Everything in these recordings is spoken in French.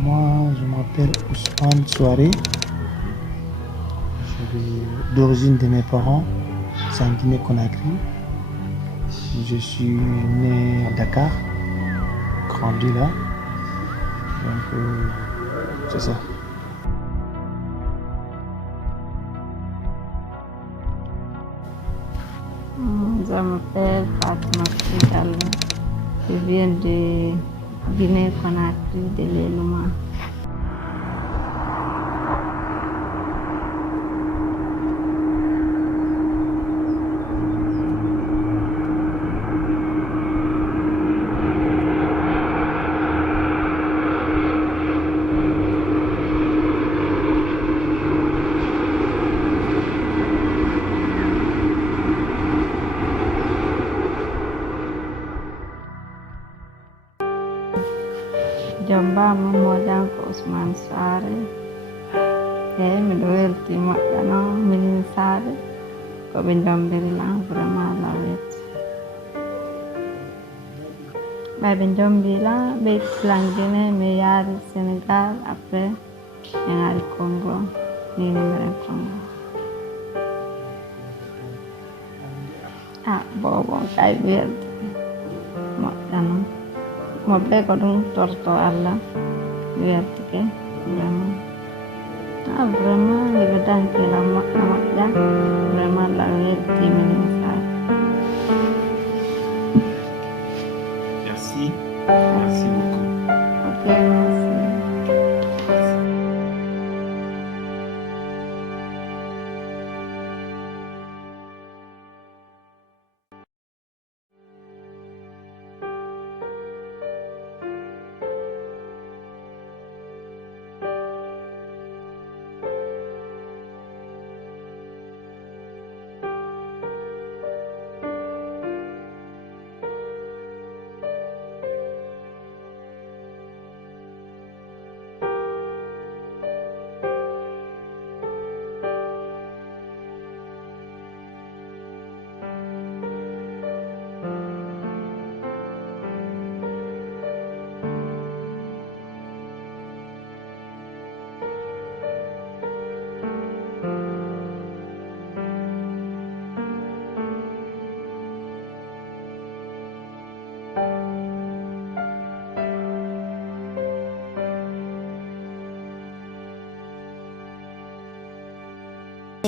Moi, je m'appelle Ousmane Souaré. D'origine de mes parents, c'est en Guinée-Conakry. Je suis né à Dakar, grandi là. Donc, c'est ça. Je m'appelle Fatima Diallo. Je viens de Guinée-Conakry, de l'Eloma. Jamba Momodan ko Ousmane Souaré. Mi ɗo weltima moƴƴano minin Sare ko ɓe jombirilan vraiment lawet. ɓe jombilan ɓe ittilan Guinée mi yaari Sénégal après mi ari Congo ni minen Congo. Bobon kay welde moƴƴano. Moɓɓe ko ɗum torto Allah wertike vraiment. Vraiment miɗo dankila moƴƴa vraiment la welti minin Sare. Merci. Merci beaucoup. Ok, merci.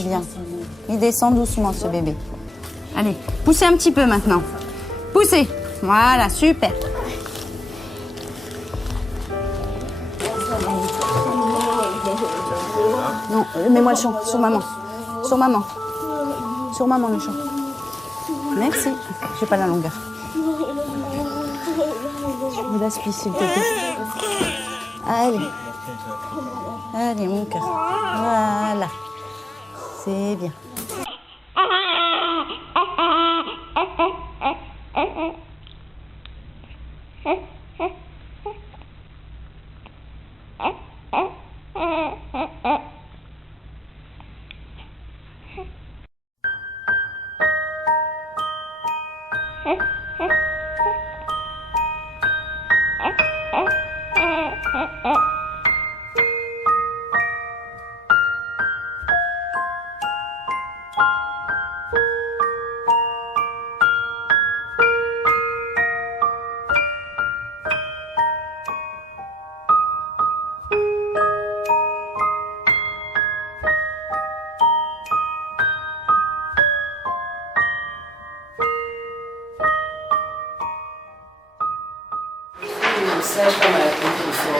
Bien. Il descend doucement, ce bébé. Allez, poussez un petit peu maintenant. Poussez. Voilà, super. Non, mets-moi le champ, sur maman. Sur maman. Sur maman, le champ. Merci. J'ai pas la longueur. Je vous laisse, s'il te plaît. Allez. Allez, mon cœur. Voilà. C'est bien. Sage-femme à la contribution.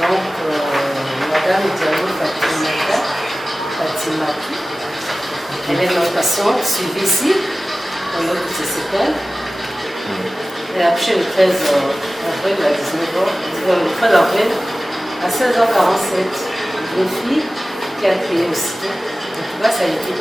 Donc, Madame Diallo Fatima, elle est notre patiente suivie ici, pendant que c'est CPL. Et après le 13 avril à 19h, le 13 avril à 16h47, une fille qui a crié aussitôt. En tout cas, ça a été.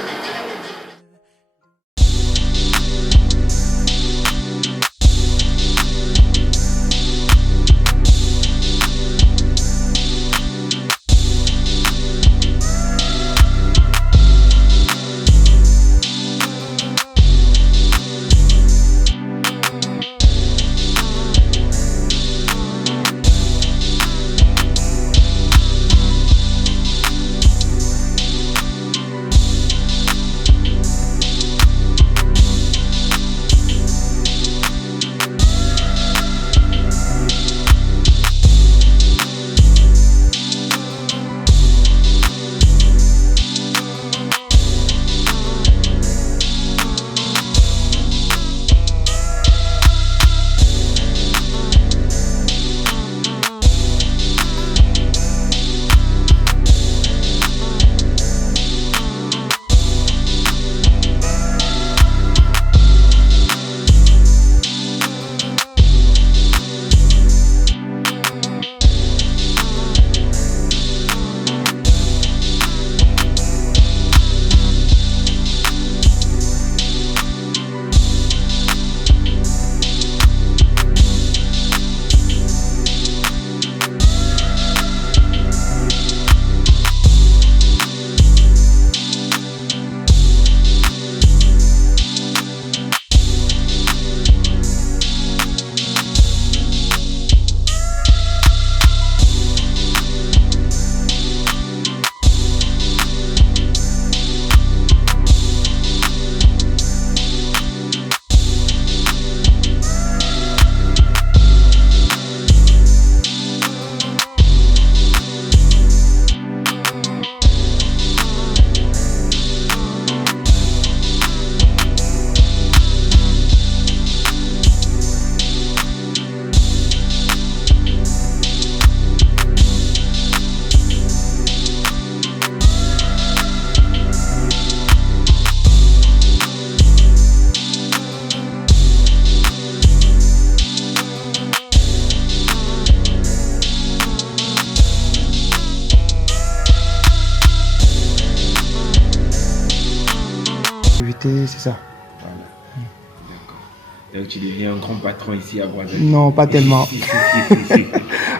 ça. Voilà. D'accord. Donc tu deviens un grand patron ici à Brazzaville. Non, pas tellement. Si.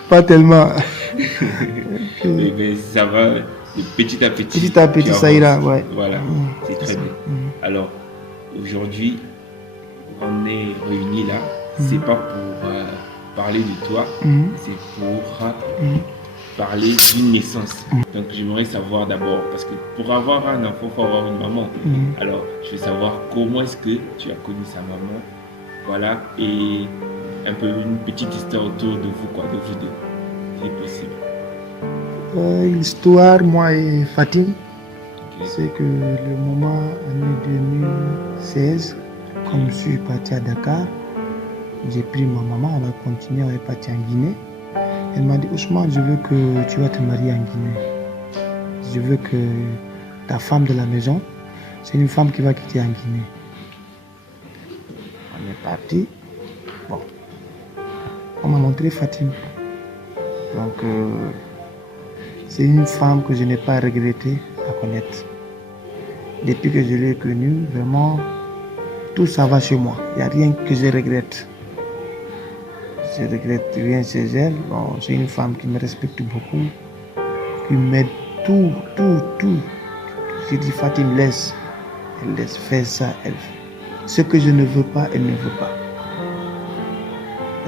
Pas tellement. Mais ça va de petit à petit. Petit à petit, tu ça avances. ira, ouais. Voilà, c'est très bien. Alors, aujourd'hui, on est réunis là. C'est pas pour parler de toi, c'est pour parler d'une naissance. Donc, j'aimerais savoir d'abord, parce que pour avoir un enfant, il faut avoir une maman. Alors, je veux savoir comment est-ce que tu as connu sa maman. Voilà, et un peu une petite histoire autour de vous, quoi, de vous deux, si possible. L'histoire, moi et Fatim, Ok. c'est que le moment année 2016, comme je suis parti à Dakar, j'ai pris ma maman, on a continué, on est parti en Guinée. Elle m'a dit, Ousmane, je veux que tu vas te marier en Guinée. Je veux que ta femme de la maison, c'est une femme qui va quitter en Guinée. On est parti. Bon. On m'a montré Fatim. Donc, c'est une femme que je n'ai pas regretté à connaître. Depuis que je l'ai connue, vraiment, tout ça va chez moi. Il n'y a rien que je regrette. Je ne regrette rien chez elle. Bon, c'est une femme qui me respecte beaucoup, qui m'aide tout. Je dis Fatim, laisse. Elle laisse faire ça. Elle fait. Ce que je ne veux pas, elle ne veut pas.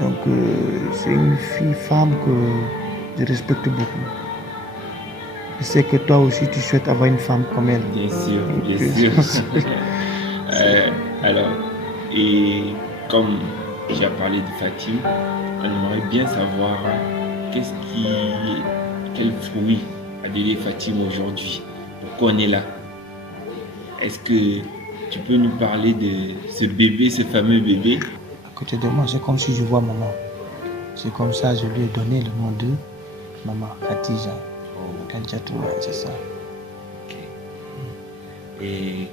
Donc, c'est une femme que je respecte beaucoup. Je sais que toi aussi, tu souhaites avoir une femme comme elle. Bien sûr, bien sûr. Alors, et comme j'ai parlé de Fatim, on aimerait bien savoir quel fruit a donné Fatim aujourd'hui. Pourquoi on est là? Est-ce que tu peux nous parler de ce bébé, ce fameux bébé? À côté de moi, c'est comme si je vois maman. C'est comme ça, je lui ai donné le nom de maman, Khadija. C'est ça. Ok. Et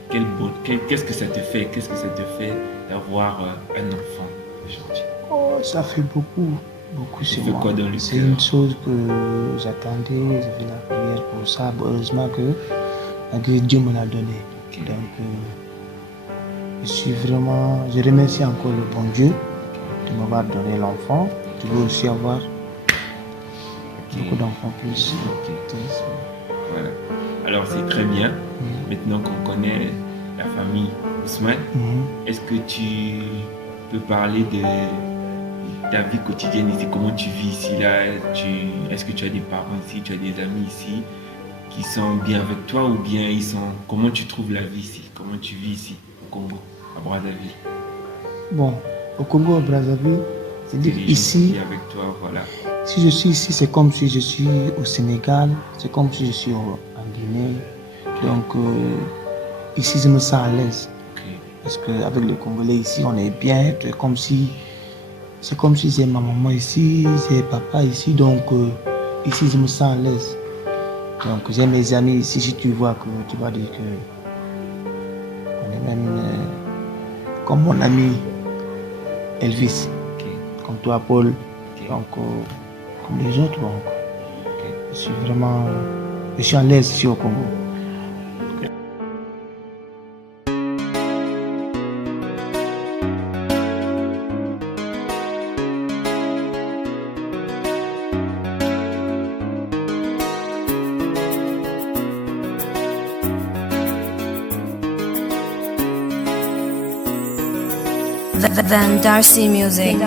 qu'est-ce que ça te fait? Qu'est-ce que ça te fait d'avoir un enfant aujourd'hui? Oh, ça fait beaucoup chez fait moi. quoi dans le C'est cœur? une chose que j'attendais, j'ai fait la prière pour ça. Bon, heureusement que Dieu me l'a donné. Ok. Donc, je remercie encore le bon Dieu de m'avoir donné l'enfant. Je veux aussi avoir beaucoup d'enfants plus. Ok. Voilà. Alors c'est très bien. Maintenant qu'on connaît la famille Ousmane, est-ce que tu peux parler de ta vie quotidienne ici? Comment tu vis ici là? Est-ce que tu as des parents ici? Tu as des amis ici qui sont bien avec toi ou bien ils sont... Comment tu trouves la vie ici? Comment tu vis ici au Congo, à Brazzaville? Bon, au Congo, à Brazzaville, c'est-à-dire Les gens ici, qui sont avec toi, voilà. si je suis ici, c'est comme si je suis au Sénégal, c'est comme si je suis en Guinée. Donc, ici, je me sens à l'aise. Ok. Parce qu'avec les Congolais ici, on est bien. C'est comme si c'est ma maman ici, c'est papa ici. Donc, ici, je me sens à l'aise. Donc, j'ai mes amis ici. Si tu vois que tu vas dire que on est même comme mon ami Elvis, Ok. comme toi, Paul. Ok. Donc, comme les autres. Donc, Ok. je suis à l'aise ici au Congo. Van Darcy Music.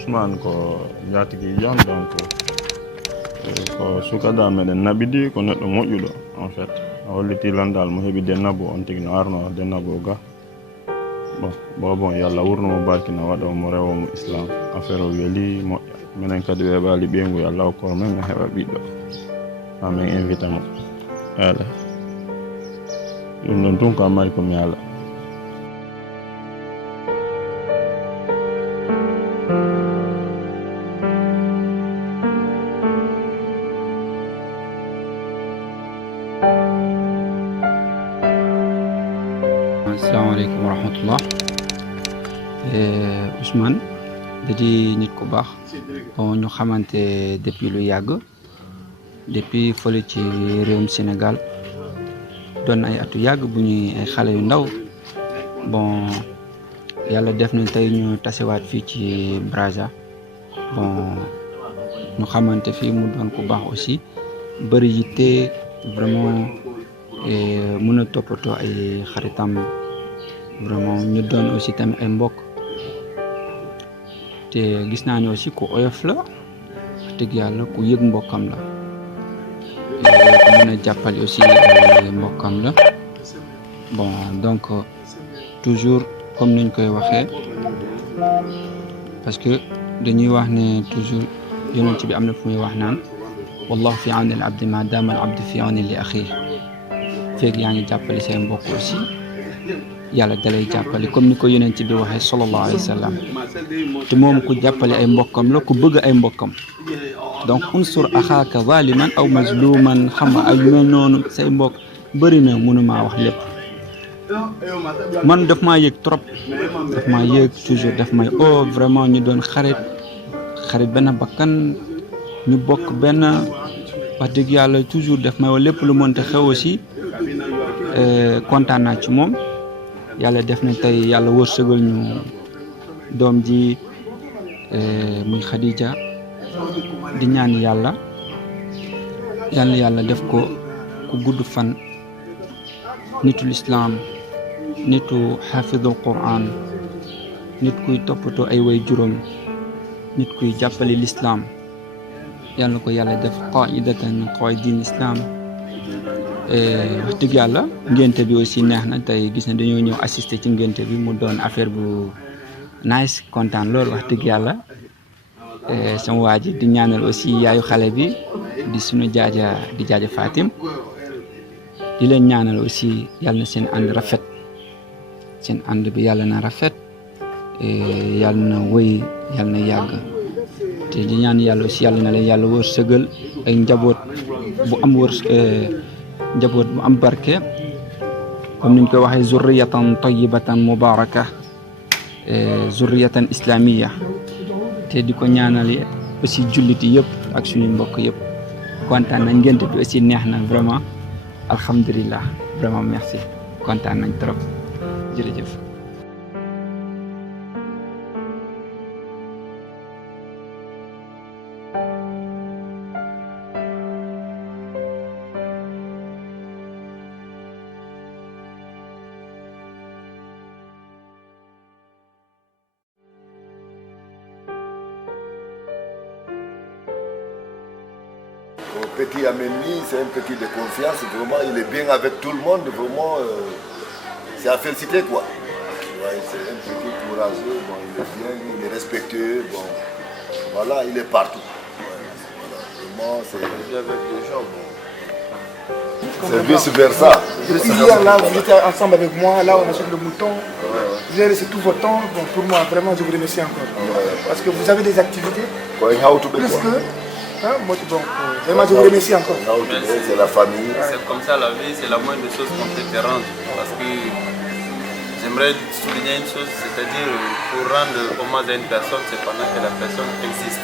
Ousmane ko jatigi jon donc ko sukada meɗen naɓidi ko neɗɗo moƴƴuɗo en fait a holliti landal mo heɓi dennabo on tigi no arno dennabo ga bon yallah wurnomo barkina waɗa mo rewomo islam affaire o weeli moƴƴa minen kadi weeɓali ɓeygu yallah o kor men mi heɓa ɓiɗɗo ha min invité mo ala ɗum ɗon tun ko mari komi ala. Assalamualaikum warahmatullah. Ousmane di nit ku baax bon ñu xamante depuis lu yàgg depuis fële ci réewum Sénégal doon ay atu yàgg bu ñuy ay xale yu ndaw bon yàlla def na tey ñu tasewaat fii ci Brazza bon ñu xamante fii mu doon ku baax aussi bëri yitte vraiment mën a toppatoo ay xaritam vraiment ñu doon aussi tamit ay mbokk te gis naa ne aussi ku oyof la wax dëgg yàlla ku yëg mbokkam la ku mën a jàppale aussi ay mbokkam la bon donc toujours comme niñ koy waxee parce que dañuy wax ne toujours yonent bi am na fu muy wax naan wallahu fi awni al abdi ma dama al abdi fi awni li axi feeg yaa ngi jàppale say mbokk aussi yàlla dalay jàppale comme ni ko yonent bi waxee sallallahu alayhi wa sallam te moom ku jàppale ay mbokkam la ku bëgg ay mbokkam donc unsur axaaka zaliman aw mazluman xam nga ay mel noonu say mbokk bëri na mënumaa wax lépp man daf maa yëg trop daf maa yëg toujours daf may vraiment ñu doon xarit benn bakkan ñu bokk benn wax dëgg yàlla toujours daf may wax lépp lu mënta xew aussi kontaan naa ci moom yàlla def na tey yàlla wërsëgal ñu doom ji muy Khadija di ñaan yàlla def ko ku gudd fan nitul islam nitu xaafidul quran nit kuy toppatoo ay way juróom nit kuy jàppale l'islam yàlla ko yàlla def qaidatan min qawaidin islam wax dëgg yàlla ngénte bi aussi neex na tey gis na dañoo ñëw assister ci ngénte bi mu doon affaire bu nice kontaan loolu wax dëgg yàlla sama waa ji di ñaanal aussi yaayu xale bi di suñu jaaja Fatim di leen ñaanal aussi yàlla na seen ànd rafet seen ànd bi yàlla na rafet yàlla na wëy yàlla na yàgg te di ñaan yàlla aussi yàlla na leen yàlla wërsëgal ay njaboot bu am barke comme niñ koy waxee zurriyatan tayyibatan mubaraka zurriyatan islamiya te di ko ñaanal aussi jullit yëpp ak suñu mbokk yëpp kontaan nañ ngénte bi aussi neex na vraiment alhamdulillah vraiment merci kontaan nañ trop jërëjëf. Petit Amélie, c'est un petit de confiance, vraiment, il est bien avec tout le monde, vraiment, c'est à féliciter quoi. Ouais, c'est un petit courageux, bon, il est bien, il est respectueux, bon, voilà, il est partout. Ouais, voilà, vraiment, c'est avec les gens, bon. C'est vice-versa. Hier, là, vous étiez ensemble avec moi, là, on achète le mouton. Vous avez laissé tout votre temps, bon, pour moi, vraiment, je vous remercie encore. Parce que vous avez des activités, plus que... Hein, moi, donc, vraiment, je vous remercie encore. C'est la famille. C'est comme ça la vie, c'est la moindre des choses qu'on peut te rendre. Parce que j'aimerais souligner une chose, c'est-à-dire pour rendre hommage à une personne, c'est pendant que la personne existe.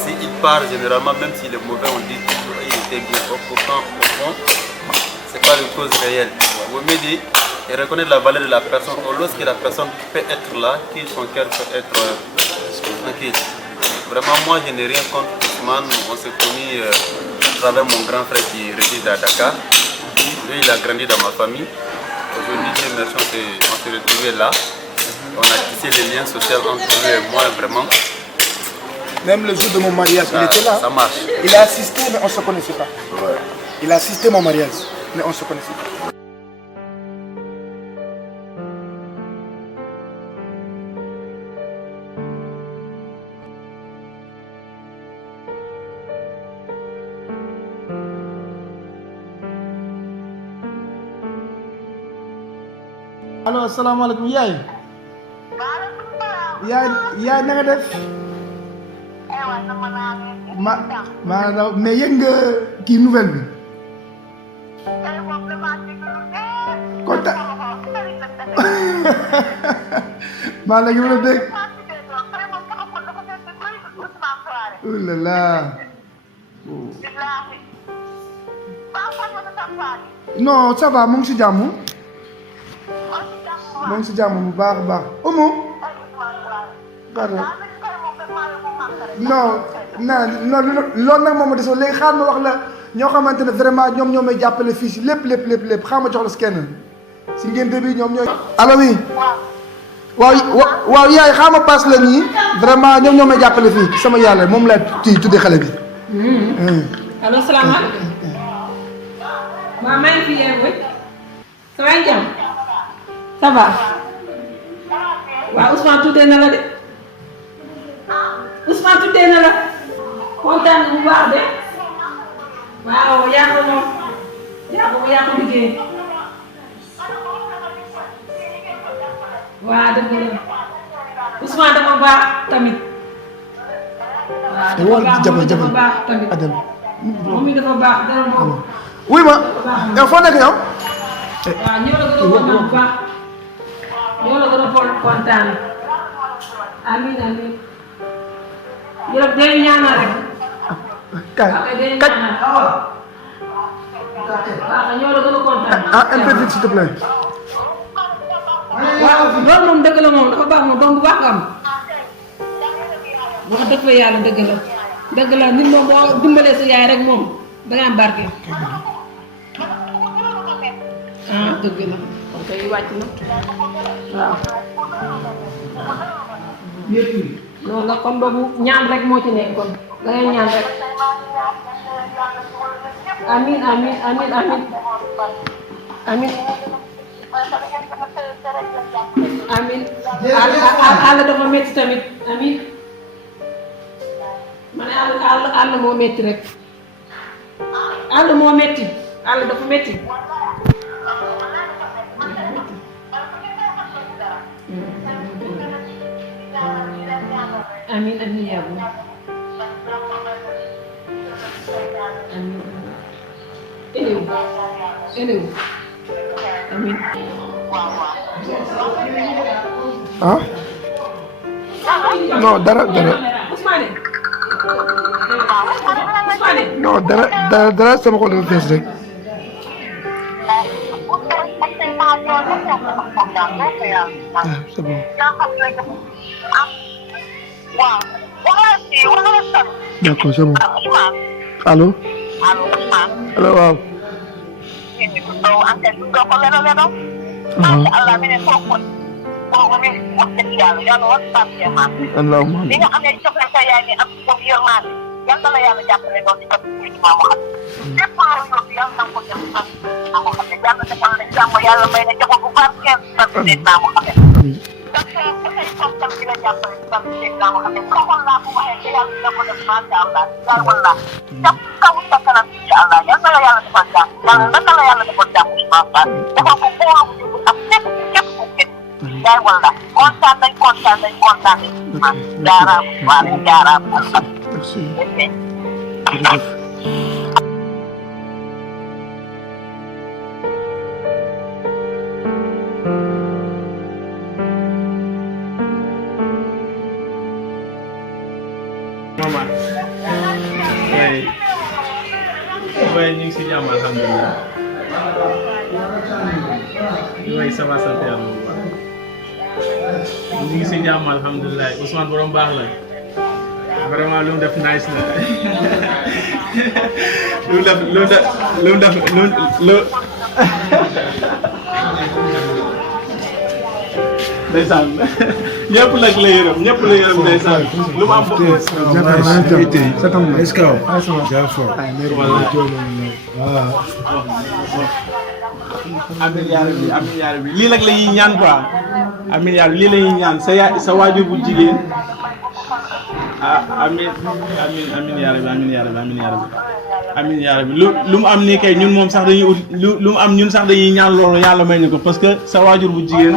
S'il part, généralement, même s'il est mauvais, on dit toujours qu'il était bien. Pourtant, au fond, c'est pas une cause réelle. Vous me dites, et reconnaître la valeur de la personne, lorsque la personne peut être là, que son cœur peut être tranquille. Vraiment, moi, je n'ai rien contre Ousmane. On s'est connus à travers mon grand frère qui réside à Dakar. Lui, il a grandi dans ma famille. Aujourd'hui, Dieu merci, on s'est retrouvés là. On a tissé les liens sociaux entre lui et moi, vraiment. Même le jour de mon mariage, il était là. Ça marche. Il a assisté, mais on ne se connaissait pas. Ouais. Il a assisté à mon mariage, mais on ne se connaissait pas. allo asalaamaaleykum yaay. yaay na nga def. mais yëg nga kii nouvelle bi. kontaan. maa la gën a dégg. oh là là. non ça va mu ngi si jàmm. mu ngi si jàmm bu baax a baax. Oumou. pardon. non loolu nag moom ma desoo léegi xaar ma wax la ñoo xamante ne vraiment ñoom ñoo may jàppale fii si lépp xaar ma jox la si kenn si ngénte bi ñoom ñooy. allo oui. waaw yaay xaar ma paas la nii vraiment ñoom ñoo may jàppale fii sama yàlla moom laa tuddee xale bi. allo salaamaaleykum. waaw maa ngi fi yeewu rek. ça va jàmm. ça va. waaw Ousmane tuddee na la de. Ousmane tuddee na la. kontaan bu baax de. waaw yaa ko moom. yaa ko liggéey. waaw dëgg la. Ousmane dafa baax tamit. waaw dafa baax tamit. moom mi dafa baax dara moom. wuy ma yow foo nekk yow. waaw ñoo la gën a kontaan bu baax. ñoo la gën a kontaan. amiin amiin. yow day ñaanal rek. kay waaw ñoo la gën a kontaan. un peu vite s'il te plaît. waaw loolu moom dëgg la moom dafa baax moom doom bu baax nga am. wax dëgg fa yàlla dëgg la. dëgg la nit moom boo dimbalee sa yaay rek moom da nga am barke. dëgg la kon kay wàcc na waaw. loolu la kon boobu ñaan rek moo ci nekk kon da ngay ñaan rek. amiin amiin amiin amiin amiin. amiin àll dafa métti tamit amiin. ma ne àll moo métti rek. àll moo métti àll dafa métti. amiin amiin yaa bu amiin elew amiin. ah. non dara. non dara sama xol dafa fees rek. c'est bon. d'accord c'est bon. allo. allo waaw. Mama. Ouais, ñu ngi si jàmm alhamdulilah. Oui, ça va sant yàlla bu baax. ñu ngi si jàmm alhamdulilah Ousmane borom baax la. Vraiment lu mu def nice na. lu mu def ndeysaan ñëpp nag la yërëm ñëpp la yërëm ndeysaan lu mu am Let's go. amin yaa rabbi lii nag la ñuy ñaan quoi amin yaa rabbi lii la ñuy ñaan sa waajur bu jigéen amin yaa rabbi amin yaa rabbi lu mu am nii kay ñun moom sax dañuy ut lu mu am ñun sax dañuy ñaan loolu yàlla may ñu ko parce que sa waajur bu jigéen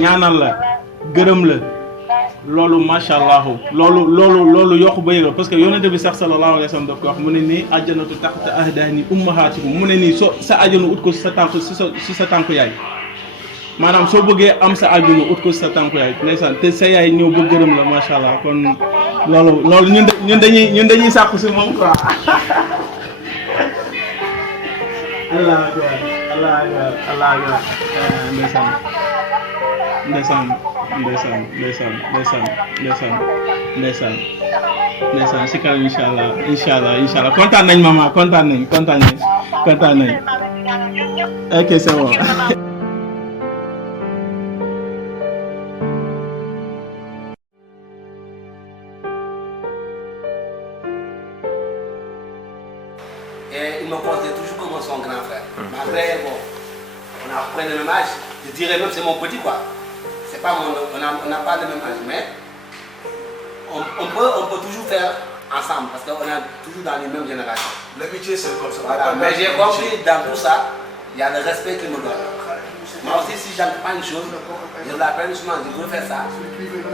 ñaanal la gërëm la loolu macha allah loolu yokku ba yëgal parce que yonente bi sax sallallahu alayhi wa sallam daf ko wax mu ne nii àjjanatu taxta ahdaani ummahatikum mu ne nii sa àjjana ut ko sa tànk si sa tànk yaay maanaam soo bëggee am sa àjjana ut ko sa tànk yaay ndeysaan te sa yaay ñëw ba gërëm la macha allah kon loolu ñun dañuy sàkku si moom quoi. Allah ndeysaan si kanam incha allah kontaan nañ maman kontaan nañ ok c'est bon. Et il me considère toujours comme son grand frère. Malgré, bon, on a pris le même âge, je dirais même c'est mon petit quoi. C'est pas on n'a pas le même âge, mais on peut toujours faire ensemble parce qu'on est toujours dans les mêmes générations. L'amitié c'est comme ça. Voilà, mais j'ai compris dans tout ça, il y a le respect qu'il me donne. Moi aussi si j'entends une chose, je l'appelle souvent, je veux faire ça.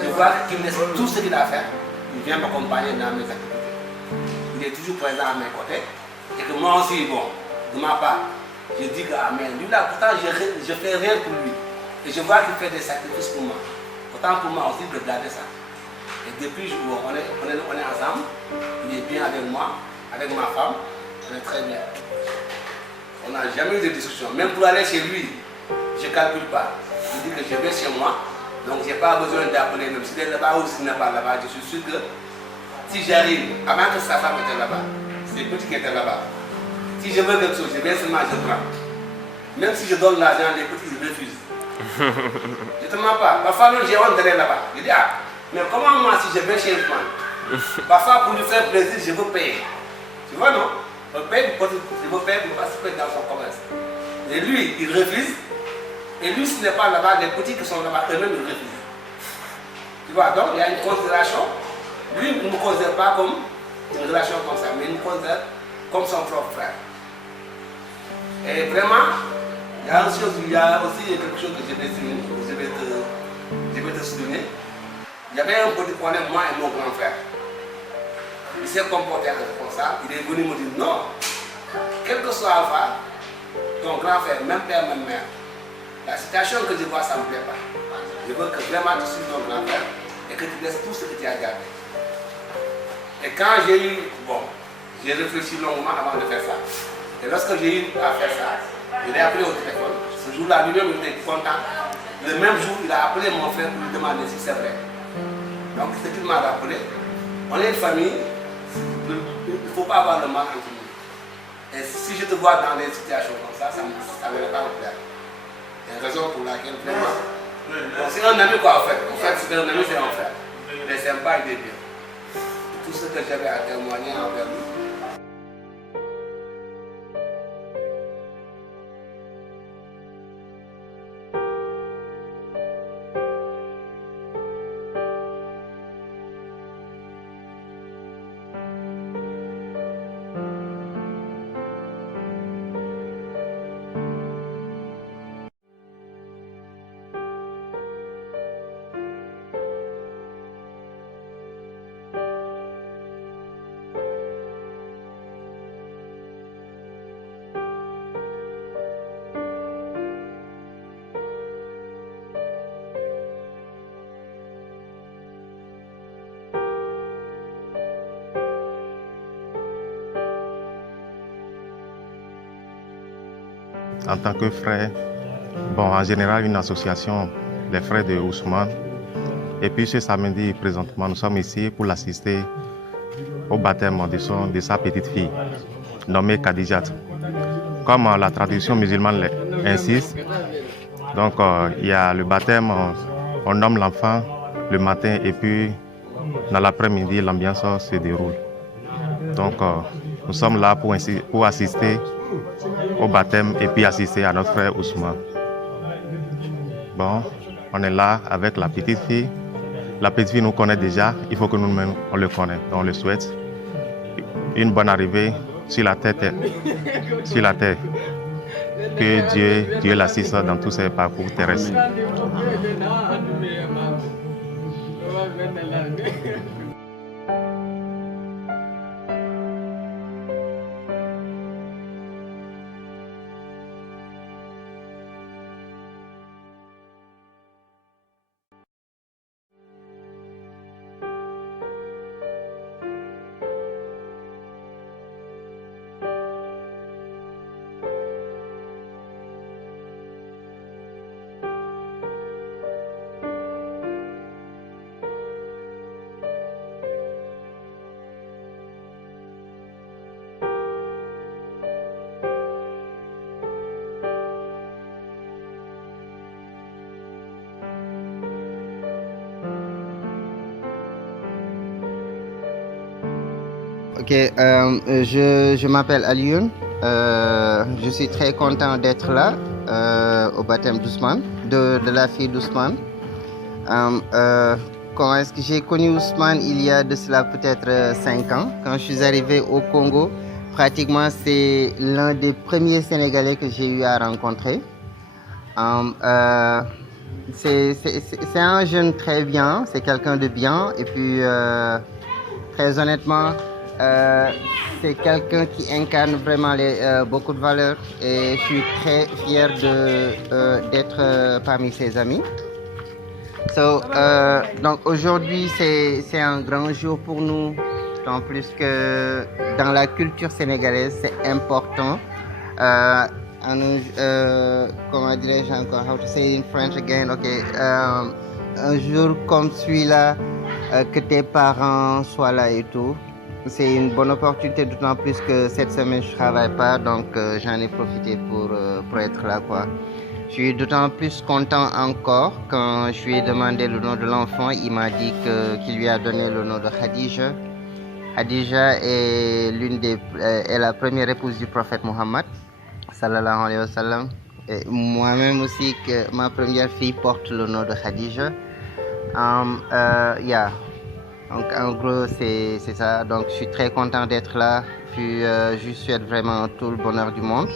Je vois qu'il laisse tout ce qu'il a à faire, il vient m'accompagner dans mes activités. Il est toujours présent à mes côtés. Et que moi aussi, bon, de ma part, je dis que mais lui là, pourtant je fais rien pour lui. Et je vois qu'il fait des sacrifices pour moi. Autant pour moi aussi de garder ça. Et depuis on est ensemble, il est bien avec moi, avec ma femme, on est très bien. On n'a jamais eu de discussion. Même pour aller chez lui, je ne calcule pas. Je dis que je vais chez moi, donc je n'ai pas besoin d'appeler, même s'il est là-bas ou s'il n'est pas là-bas, je suis sûr que si j'arrive, avant que sa femme était là-bas, c'est les petits qui étaient là-bas. Si je veux quelque chose, je viens seulement, je prends. Même si je donne l'argent, les petits ils refusent. Je ne te mens pas. Parfois, j'ai honte d'aller là-bas. Je dis, mais comment moi, si je vais chez le man, parfois pour lui faire plaisir, je veux payer. Tu vois, non? Je veux payer pour participer dans son commerce. Et lui, il refuse. Et lui, s'il n'est pas là-bas, les petits qui sont là-bas, eux-mêmes, ils refusent. Tu vois, donc il y a une considération. Lui, il ne me considère pas comme une relation comme ça, mais il me considère comme son propre frère. Et vraiment, il y a aussi quelque chose que je vais te souligner. Il y avait un petit problème, moi et mon grand frère. Il s'est comporté comme ça, il est venu me dire non, quel que soit Alpha, ton grand frère, même père, même mère, la situation que je vois, ça ne me plaît pas. Je veux que vraiment tu suives ton grand frère et que tu laisses tout ce que tu as gardé. Et quand j'ai réfléchi longuement avant de faire ça. Et lorsque j'ai eu à faire ça, je l'ai appelé au téléphone. Ce jour-là, lui-même, il était content. Le même jour, il a appelé mon frère pour lui demander si c'est vrai. Donc, ce qu'il m'a rappelé, on est une famille, il ne faut pas avoir le mal entre nous. Et si je te vois dans des situations comme ça, ça ne va pas me plaire. Il y a une raison pour laquelle, vraiment, c'est un ami quoi, en fait. En fait, c'est un ami, c'est un frère. Il est sympa, il est bien. Tout ce que j'avais à témoigner envers lui. En tant que frère, en général une association, les frères de Ousmane. Et puis ce samedi, présentement, nous sommes ici pour l'assister au baptême de sa petite fille, nommée Khadijat. Comme la tradition musulmane insiste, donc il y a le baptême, on nomme l'enfant le matin et puis dans l'après-midi, l'ambiance se déroule. Donc, nous sommes là pour assister au baptême et puis assister à notre frère Ousmane. Bon, on est là avec la petite fille. La petite fille nous connaît déjà, il faut que nous-mêmes on le connaisse. Donc, on le souhaite une bonne arrivée sur la terre. Que Dieu l'assiste dans tous ses parcours terrestres. Ok, je m'appelle Alioune. Je suis très content d'être là au baptême d'Ousmane, de la fille d'Ousmane. Comment est-ce que j'ai connu Ousmane il y a de cela peut-être 5 ans. Quand je suis arrivé au Congo, pratiquement c'est l'un des premiers Sénégalais que j'ai eu à rencontrer. C'est un jeune très bien, c'est quelqu'un de bien et puis très honnêtement, c'est quelqu'un qui incarne vraiment beaucoup de valeurs et je suis très fier d'être parmi ses amis. Donc aujourd'hui c'est un grand jour pour nous, en plus que dans la culture sénégalaise c'est important. Comment dirais-je encore? How to say it in French again? Okay. Un jour comme celui-là, que tes parents soient là et tout. C'est une bonne opportunité, d'autant plus que cette semaine je ne travaille pas, donc j'en ai profité pour être là, quoi. Je suis d'autant plus content encore quand je lui ai demandé le nom de l'enfant, il m'a dit qu'il lui a donné le nom de Khadija. Khadija est la première épouse du prophète Mohammed, sallallahu alayhi wa sallam. Et moi-même aussi, que ma première fille porte le nom de Khadija. Donc en gros c'est ça, donc je suis très content d'être là, puis je lui souhaite vraiment tout le bonheur du monde,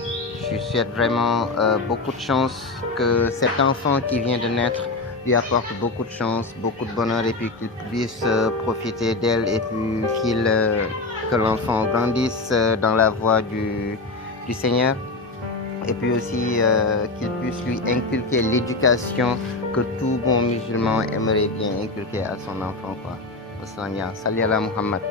je lui souhaite vraiment beaucoup de chance, que cet enfant qui vient de naître lui apporte beaucoup de chance, beaucoup de bonheur et puis qu'il puisse profiter d'elle et puis que l'enfant grandisse dans la voie du Seigneur et puis aussi qu'il puisse lui inculquer l'éducation que tout bon musulman aimerait bien inculquer à son enfant, quoi. Salut ala Muhammad.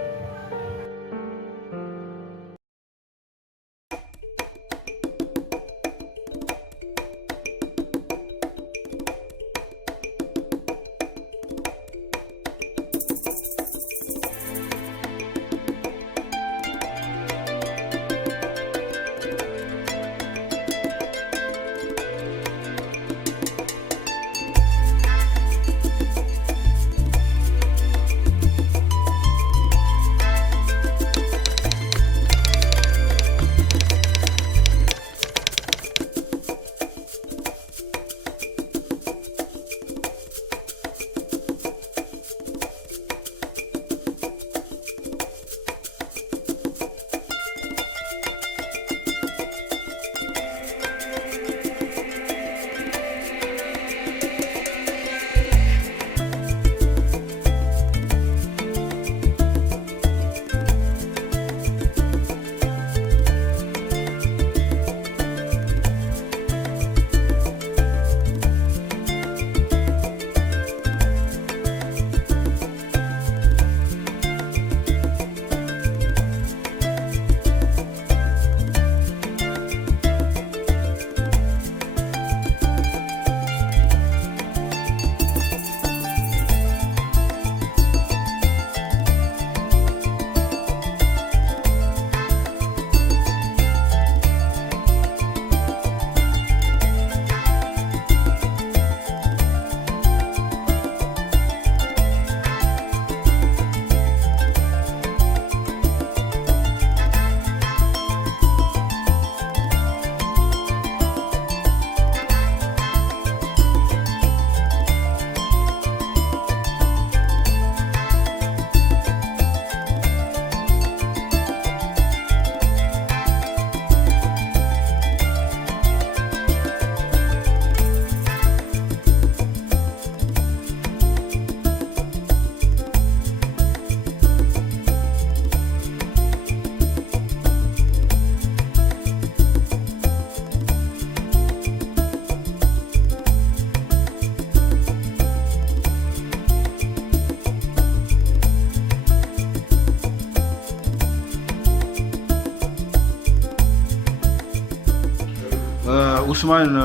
Ousmane,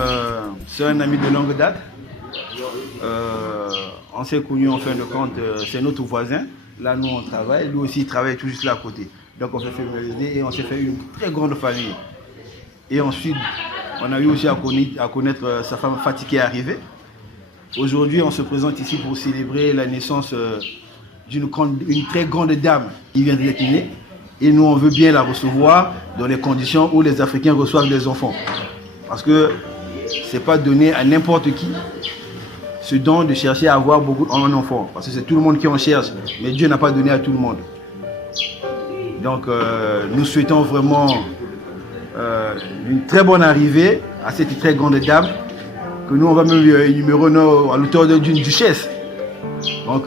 c'est un ami de longue date. On s'est connus en fin de compte, c'est notre voisin. Là, nous, on travaille. Lui aussi, il travaille tout juste là à côté. Donc, on s'est fait familiariser et on s'est fait une très grande famille. Et ensuite, on a eu aussi à connaître sa femme Fatih qui est arrivée. Aujourd'hui, on se présente ici pour célébrer la naissance d'une très grande dame qui vient d'être née. Et nous, on veut bien la recevoir dans les conditions où les Africains reçoivent les enfants. Parce que ce n'est pas donné à n'importe qui ce don de chercher à avoir beaucoup d'enfants. Parce que c'est tout le monde qui en cherche, mais Dieu n'a pas donné à tout le monde. Donc, nous souhaitons vraiment une très bonne arrivée à cette très grande dame, que nous, on va même énumérer à l'auteur d'une duchesse. Donc,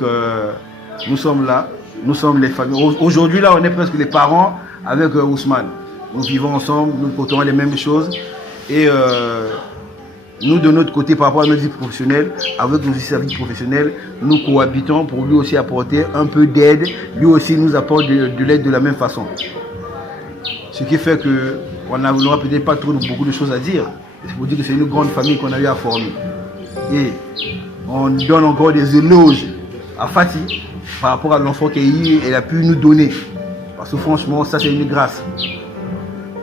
nous sommes là, nous sommes les familles. Aujourd'hui, là, on est presque les parents avec Ousmane. Nous vivons ensemble, nous portons les mêmes choses. Et nous, de notre côté, par rapport à notre vie professionnelle, avec nos services professionnels, nous cohabitons pour lui aussi apporter un peu d'aide. Lui aussi nous apporte de l'aide de la même façon. Ce qui fait qu'on n'aura peut-être pas beaucoup de choses à dire. C'est pour dire que c'est une grande famille qu'on a eu à former. Et on donne encore des éloges à Fatih par rapport à l'enfant qu'elle a pu nous donner. Parce que franchement, ça c'est une grâce.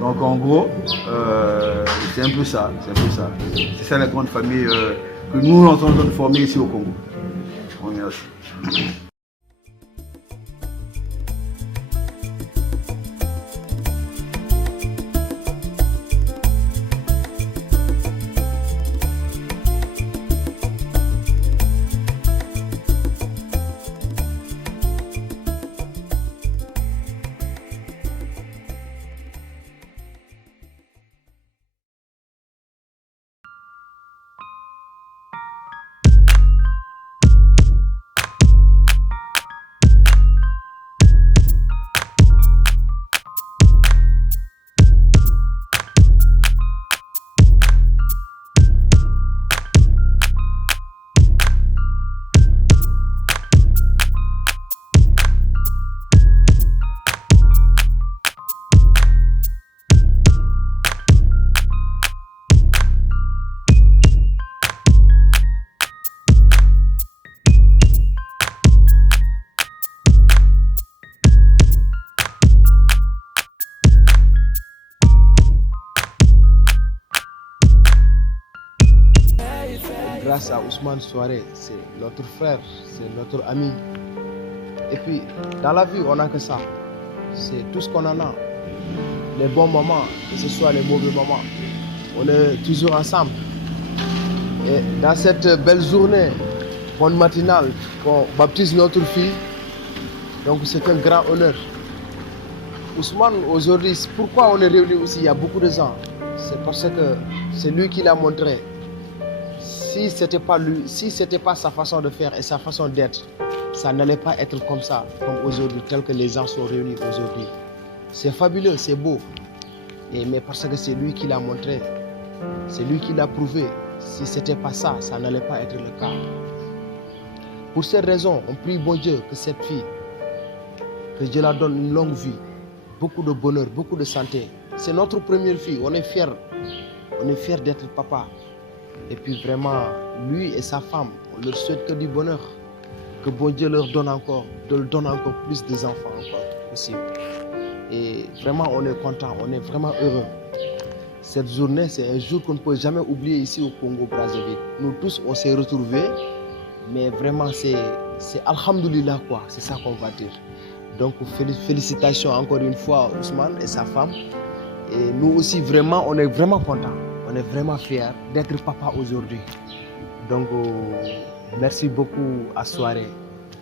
Donc en gros, c'est un peu ça. C'est ça la grande famille que nous sommes en train de former ici au Congo. Merci. Grâce à Ousmane Souaré, c'est notre frère, c'est notre ami. Et puis, dans la vie, on n'a que ça. C'est tout ce qu'on en a. Les bons moments, que ce soit les mauvais moments. On est toujours ensemble. Et dans cette belle journée, bonne matinale, qu'on baptise notre fille, donc c'est un grand honneur. Ousmane, aujourd'hui, pourquoi on est réunis aussi, il y a beaucoup de gens. C'est parce que c'est lui qui l'a montré. Si ce n'était pas lui, si ce n'était pas sa façon de faire et sa façon d'être, ça n'allait pas être comme ça, comme aujourd'hui, tel que les gens sont réunis aujourd'hui. C'est fabuleux, c'est beau. Mais parce que c'est lui qui l'a montré, c'est lui qui l'a prouvé. Si ce n'était pas ça, ça n'allait pas être le cas. Pour cette raison, on prie bon Dieu que cette fille, que Dieu la donne une longue vie, beaucoup de bonheur, beaucoup de santé. C'est notre première fille, on est fiers. On est fiers d'être papa. Et puis vraiment, lui et sa femme, on leur souhaite que du bonheur. Que bon Dieu leur donne encore plus des enfants encore possible. Et vraiment, on est content, on est vraiment heureux. Cette journée, c'est un jour qu'on ne peut jamais oublier ici au Congo-Brazzaville. Nous tous, on s'est retrouvés, mais vraiment, c'est Alhamdoulilah, quoi. C'est ça qu'on va dire. Donc, félicitations encore une fois à Ousmane et sa femme. Et nous aussi, vraiment, on est vraiment contents. On est vraiment fiers d'être papa aujourd'hui. Donc, merci beaucoup à Souaré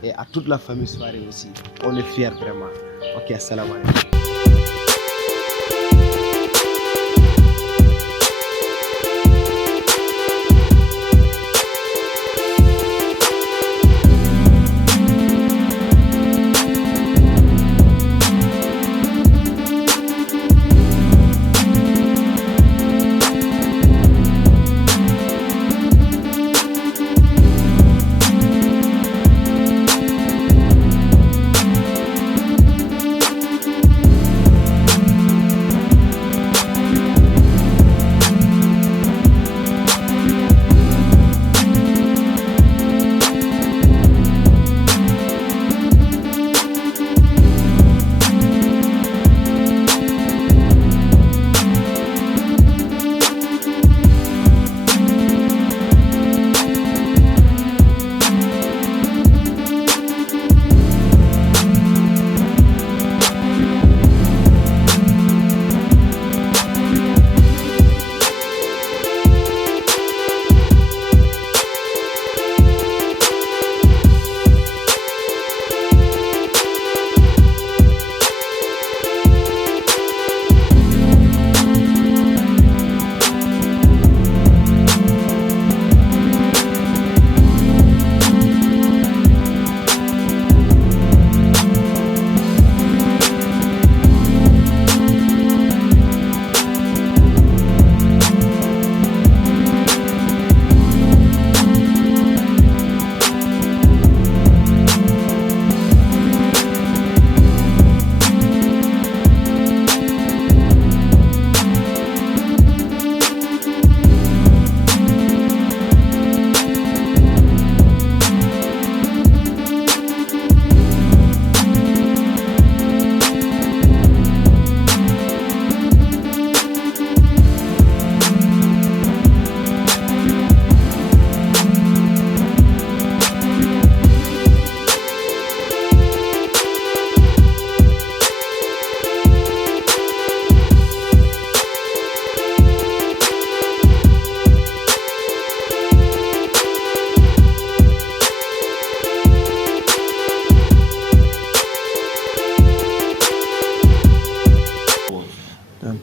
et à toute la famille Souaré aussi. On est fiers vraiment. Ok, assalamu alaikum.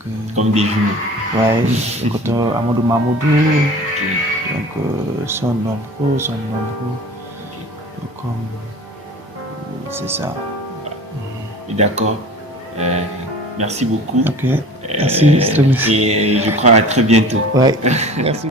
Donc, comme des jumeaux. Ouais, quand Amadou Mamoudou, donc son nombreux. Comme c'est ça. D'accord. Merci beaucoup. Ok. Merci. Et je crois à très bientôt. Ouais. Merci.